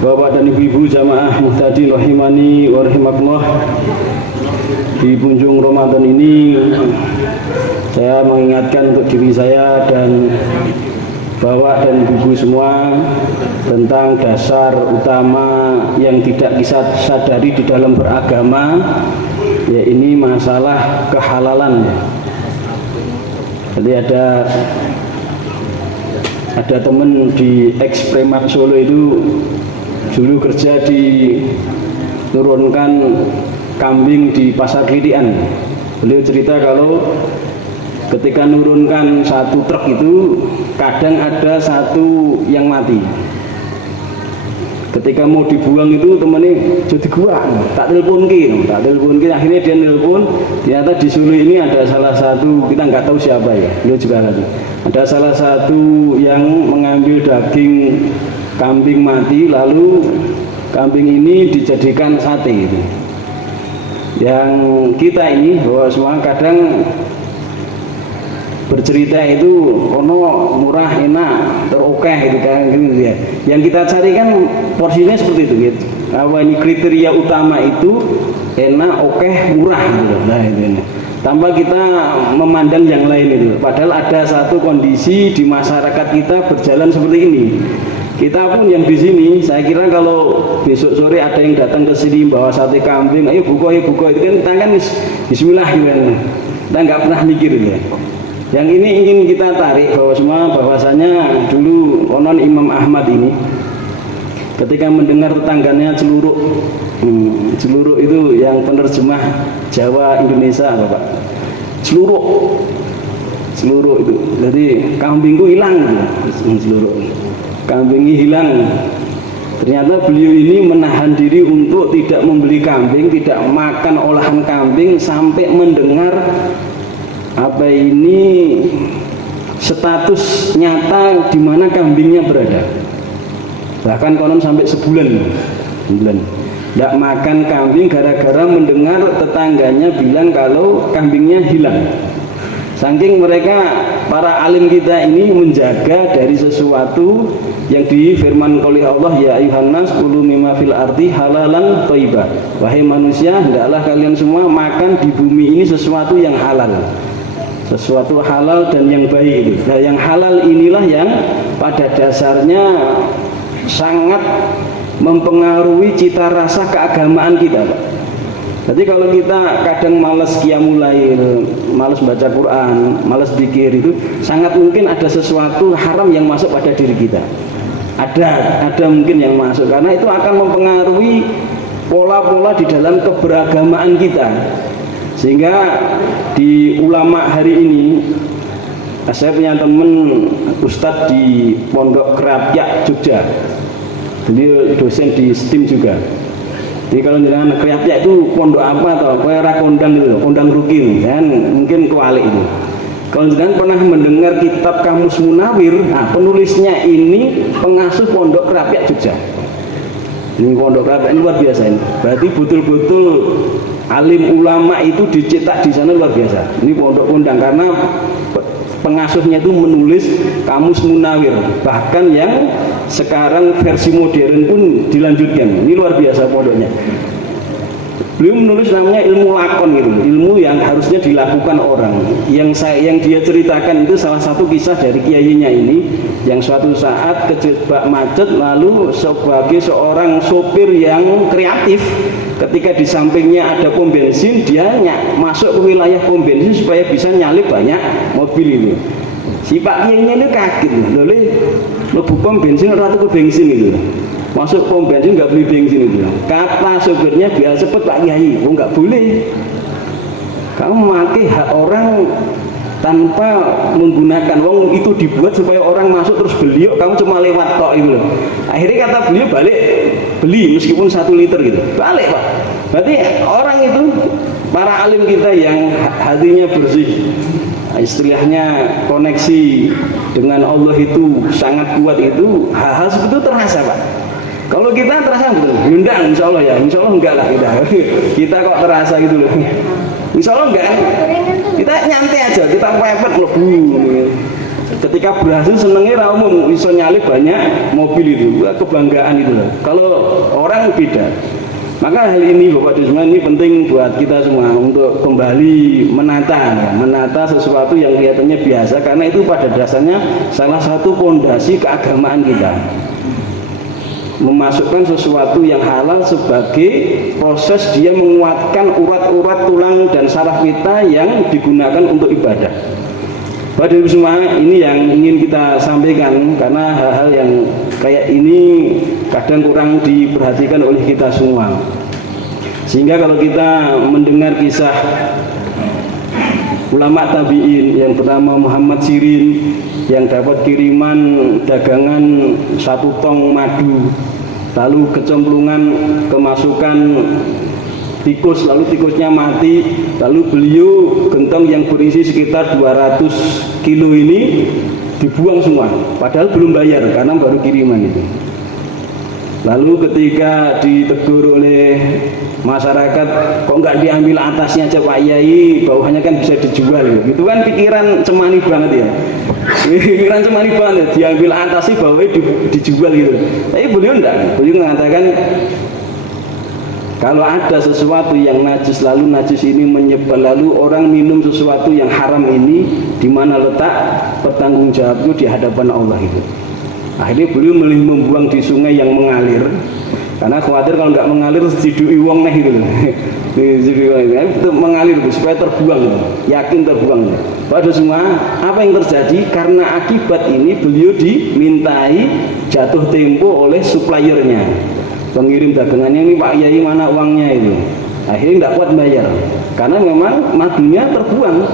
Bapak dan ibu-ibu jamaah muhtadin rahimani wa rahimakumullah. Di penghujung Ramadan ini saya mengingatkan untuk diri saya dan Bapak dan ibu semua tentang dasar utama yang tidak kita sadari di dalam beragama, ya ini masalah kehalalan. Jadi ada teman di Ekspremak Solo itu dulu kerja di turunkan kambing di pasar Klitian. Beliau cerita kalau ketika nurunkan satu truk itu kadang ada satu yang mati. Ketika mau dibuang itu temennya jadi gua tak telepon akhirnya dia telepon, ternyata di Solo ini ada salah satu, kita nggak tahu siapa ya, beliau juga lagi ada salah satu yang mengambil daging kambing mati, lalu kambing ini dijadikan sate itu. Yang kita ini bahwa semua kadang bercerita itu ono murah enak terokeh gitu kan gitu ya. Yang kita cari kan porsinya seperti itu gitu. Apa ini kriteria utama itu enak, okeh, murah gitu. Nah itu. Tanpa kita memandang yang lain itu. Padahal ada satu kondisi di masyarakat kita berjalan seperti ini. Kita pun yang di sini, saya kira kalau besok sore ada yang datang ke sini bawa sate kambing, ayo buka itu kan bismillah gitu kan. Kita nggak pernah mikir ya. Yang ini ingin kita tarik bahwasanya dulu konon Imam Ahmad ini ketika mendengar tetangganya celuruk itu yang penerjemah Jawa Indonesia Bapak. Celuruk itu. Jadi kambingku hilang celuruk. Kambingnya hilang. Ternyata beliau ini menahan diri untuk tidak membeli kambing, tidak makan olahan kambing sampai mendengar apa ini status nyata di mana kambingnya berada. Bahkan konon sampai sebulan tidak makan kambing gara-gara mendengar tetangganya bilang kalau kambingnya hilang. Saking mereka para alim kita ini menjaga dari sesuatu yang difirman oleh Allah, ya ayuhan nas kulu mimma fil ardi halalan thayyibah. Wahai manusia, hendaklah kalian semua makan di bumi ini sesuatu yang halal. Sesuatu halal dan yang baik itu. Nah, yang halal inilah yang pada dasarnya sangat mempengaruhi cita rasa keagamaan kita, Pak. Jadi kalau kita kadang malas qiyamul lail, malas baca Quran, malas zikir, itu sangat mungkin ada sesuatu haram yang masuk pada diri kita. Ada mungkin yang masuk, karena itu akan mempengaruhi pola-pola di dalam keberagamaan kita. Sehingga di ulama hari ini, saya punya teman Ustadz di Pondok Krapyak Jogja, beliau dosen di STIM juga. Jadi kalau jangan Krapyak itu pondok apa atau kayak kondang gitu, kondang rukin kan, mungkin kualik itu. Kalau jangan pernah mendengar kitab Kamus Munawir, nah penulisnya ini pengasuh Pondok Krapyak Jogja. Ini Pondok Krapyak ini luar biasa ini. Berarti betul-betul alim ulama itu dicetak di sana luar biasa. Ini pondok kondang karena pengasuhnya itu menulis Kamus Munawir, bahkan yang sekarang versi modern pun dilanjutkan. Ini luar biasa pondoknya. Beliau menulis namanya ilmu lakon gitu, ilmu yang harusnya dilakukan orang. Yang dia ceritakan itu salah satu kisah dari kiainya ini, yang suatu saat kejebak macet, lalu sebagai seorang sopir yang kreatif, ketika di sampingnya ada pom bensin, dia masuk ke wilayah pom bensin supaya bisa nyalip banyak mobil ini. Si Pak Kiainya itu kaget, lalu lebu pom bensin atau ke bensin itu. Masuk pom bensin nggak beli bensin itu. Kata sopirnya biar cepet Pak Kiai, nggak boleh. Kamu memakai hak orang tanpa menggunakan wong itu dibuat supaya orang masuk terus beliau, kamu cuma lewat tok itu. Akhirnya kata beliau balik beli meskipun 1 liter gitu. Balik Pak. Berarti orang itu para alim kita yang hatinya bersih, istilahnya koneksi dengan Allah itu sangat kuat, itu hal-hal seperti itu terasa Pak. Kalau kita terasa betul, undang insya Allah ya, insya Allah enggak lah kita kok terasa gitu loh. Insya Allah enggak, kita nyantai aja, kita pepet lebu. Ketika berhasil senengnya umum, bisa nyalip banyak mobil itu, kebanggaan itu loh. Kalau orang beda. Maka hal ini Bapak Ibu semua, ini penting buat kita semua untuk kembali menata sesuatu yang kelihatannya biasa, karena itu pada dasarnya salah satu fondasi keagamaan kita. Memasukkan sesuatu yang halal sebagai proses dia menguatkan urat-urat tulang dan saraf kita yang digunakan untuk ibadah. Bapak Ibu semua, ini yang ingin kita sampaikan, karena hal-hal yang kayak ini kadang kurang diperhatikan oleh kita semua. Sehingga kalau kita mendengar kisah ulama tabi'in, yang pertama Muhammad Sirin yang dapat kiriman dagangan 1 tong madu, lalu kecemplungan kemasukan tikus, lalu tikusnya mati, lalu beliau gentong yang berisi sekitar 200 kilo ini dibuang semua, padahal belum bayar karena baru kiriman itu. Lalu ketika ditegur oleh masyarakat, kok nggak diambil atasnya aja Pak Yai, bawahnya kan bisa dijual gitu kan, pikiran cemani banget ya. Pikiran cemani banget, diambil atasnya bawahnya dijual gitu. Tapi beliau mengatakan, kalau ada sesuatu yang najis, lalu najis ini menyebar, lalu orang minum sesuatu yang haram ini, di mana letak bertanggung jawab itu di hadapan Allah itu. Akhirnya beliau milih membuang di sungai yang mengalir, karena khawatir kalau nggak mengalir didui wong nih gitu. Itu mengalir supaya terbuang, yakin terbuang. Pada semua apa yang terjadi, karena akibat ini beliau dimintai jatuh tempo oleh suppliernya, pengirim dagangannya, ini Pak Yai mana uangnya itu. Akhirnya nggak kuat bayar karena memang madunya terbuang.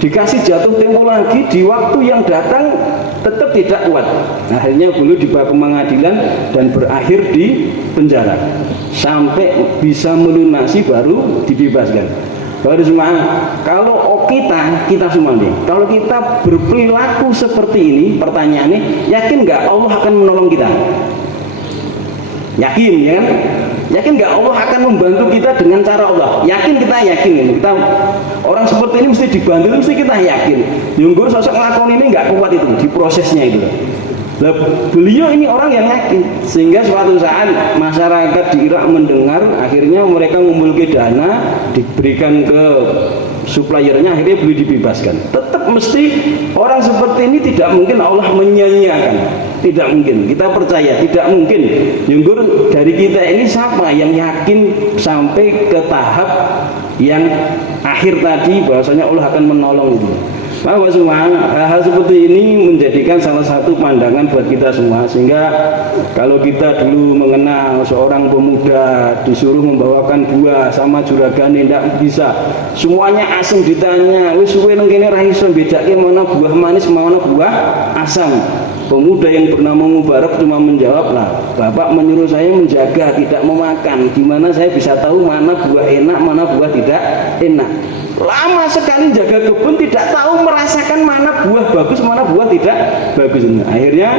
Dikasih jatuh tempo lagi di waktu yang datang tetap tidak kuat. Akhirnya beliau dibawa ke pengadilan dan berakhir di penjara sampai bisa melunasi baru dibebaskan. Baru semua, kalau kita semua nih, kalau kita berperilaku seperti ini, pertanyaannya, yakin nggak Allah akan menolong kita? Yakin ya kan? Yakin nggak Allah akan membantu kita dengan cara Allah? Yakin, kita yakin ini. Kita orang seperti ini mesti dibantu, mesti kita yakin. Junggur sosok ngelakon ini nggak kuat itu di prosesnya itu. Nah, beliau ini orang yang yakin, sehingga suatu saat masyarakat di Irak mendengar, akhirnya mereka mengumpulkan dana, diberikan ke suppliernya, akhirnya beliau dibebaskan. Tetap mesti orang seperti ini tidak mungkin Allah menyia-nyiakan, tidak mungkin. Kita percaya tidak mungkin. Junggur dari kita ini siapa yang yakin sampai ke tahap yang akhir tadi bahwasanya Allah akan menolong itu. Bahwa semua hal seperti ini menjadikan salah satu pandangan buat kita semua, sehingga kalau kita dulu mengenal seorang pemuda disuruh membawakan buah sama juragan, tidak bisa, semuanya asam, ditanya wis suwe nang kene ra iso bedake mana buah manis mana buah asam. Pemuda yang bernama Mubarak cuma menjawab, lah Bapak menyuruh saya menjaga tidak memakan, gimana saya bisa tahu mana buah enak mana buah tidak enak. Lama sekali jaga kebun, tidak tahu merasakan mana buah bagus mana buah tidak bagus. Akhirnya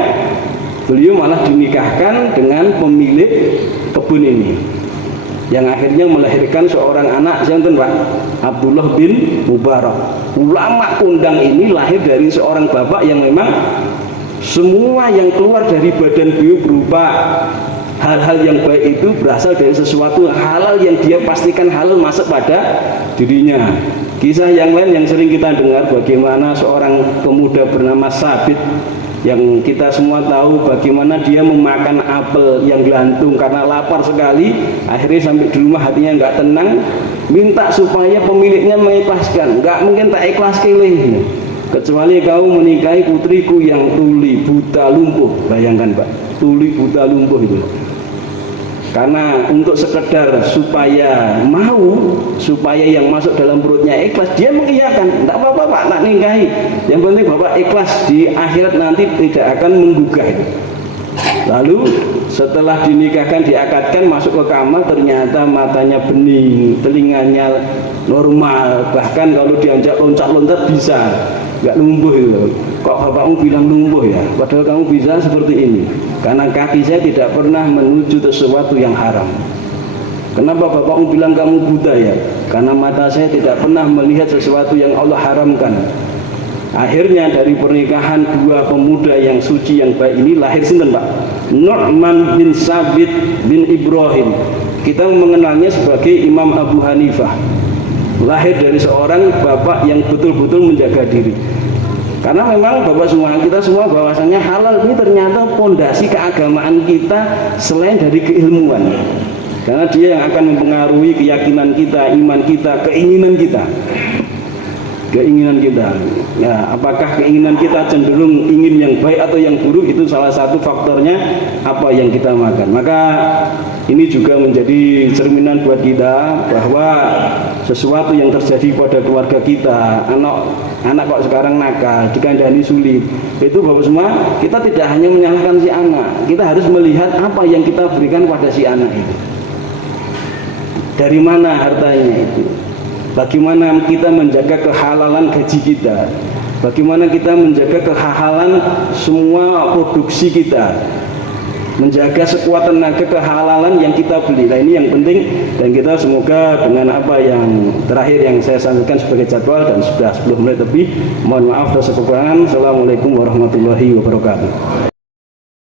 beliau malah dinikahkan dengan pemilik kebun ini, yang akhirnya melahirkan seorang anak, siapa Pak? Abdullah bin Mubarak. Ulama kondang ini lahir dari seorang bapak yang memang semua yang keluar dari badan beliau berupa hal-hal yang baik itu berasal dari sesuatu halal yang dia pastikan halal masuk pada dirinya. Kisah yang lain yang sering kita dengar, bagaimana seorang pemuda bernama Sabit, yang kita semua tahu bagaimana dia memakan apel yang gelantung karena lapar sekali, akhirnya sampai di rumah hatinya nggak tenang, minta supaya pemiliknya mengikhlaskan. Nggak mungkin tak ikhlas kelih, kecuali kau menikahi putriku yang tuli buta lumpuh. Bayangkan Pak, tuli buta lumpuh itu. Karena untuk sekedar supaya supaya yang masuk dalam perutnya ikhlas, dia mengiyakan, tidak apa-apa Pak, tak nikahi, yang penting Bapak ikhlas, di akhirat nanti tidak akan menggugah itu. Lalu setelah dinikahkan, diakadkan, masuk ke kamar, ternyata matanya bening, telinganya normal, bahkan kalau diajak loncat-loncat bisa, nggak lumpuh itu. Kok bapakmu bilang lumpuh ya, padahal kamu bisa seperti ini? Karena kaki saya tidak pernah menuju sesuatu yang haram. Kenapa bapakmu bilang kamu buta ya? Karena mata saya tidak pernah melihat sesuatu yang Allah haramkan. Akhirnya dari pernikahan dua pemuda yang suci yang baik ini lahir sinten Pak? Nu'man bin Sabit bin Ibrahim. Kita mengenalnya sebagai Imam Abu Hanifah. Lahir dari seorang bapak yang betul-betul menjaga diri. Karena memang bapak semua, kita semua bahwasannya halal ini ternyata pondasi keagamaan kita selain dari keilmuan. Karena dia yang akan mempengaruhi keyakinan kita, iman kita, keinginan kita. Ya, apakah keinginan kita cenderung ingin yang baik atau yang buruk, itu salah satu faktornya apa yang kita makan. Maka ini juga menjadi cerminan buat kita bahwa sesuatu yang terjadi pada keluarga kita, anak kok sekarang nakal, dikandani sulit, itu Bapak semua, kita tidak hanya menyalahkan si anak, kita harus melihat apa yang kita berikan pada si anak itu, dari mana hartanya itu, bagaimana kita menjaga kehalalan gaji kita, bagaimana kita menjaga kehalalan semua produksi kita, menjaga sekuat tenaga kehalalan yang kita beli. Nah ini yang penting, dan kita semoga dengan apa yang terakhir yang saya sampaikan sebagai jadwal, dan sudah 10 menit lebih, mohon maaf atas kekurangan. Assalamualaikum warahmatullahi wabarakatuh.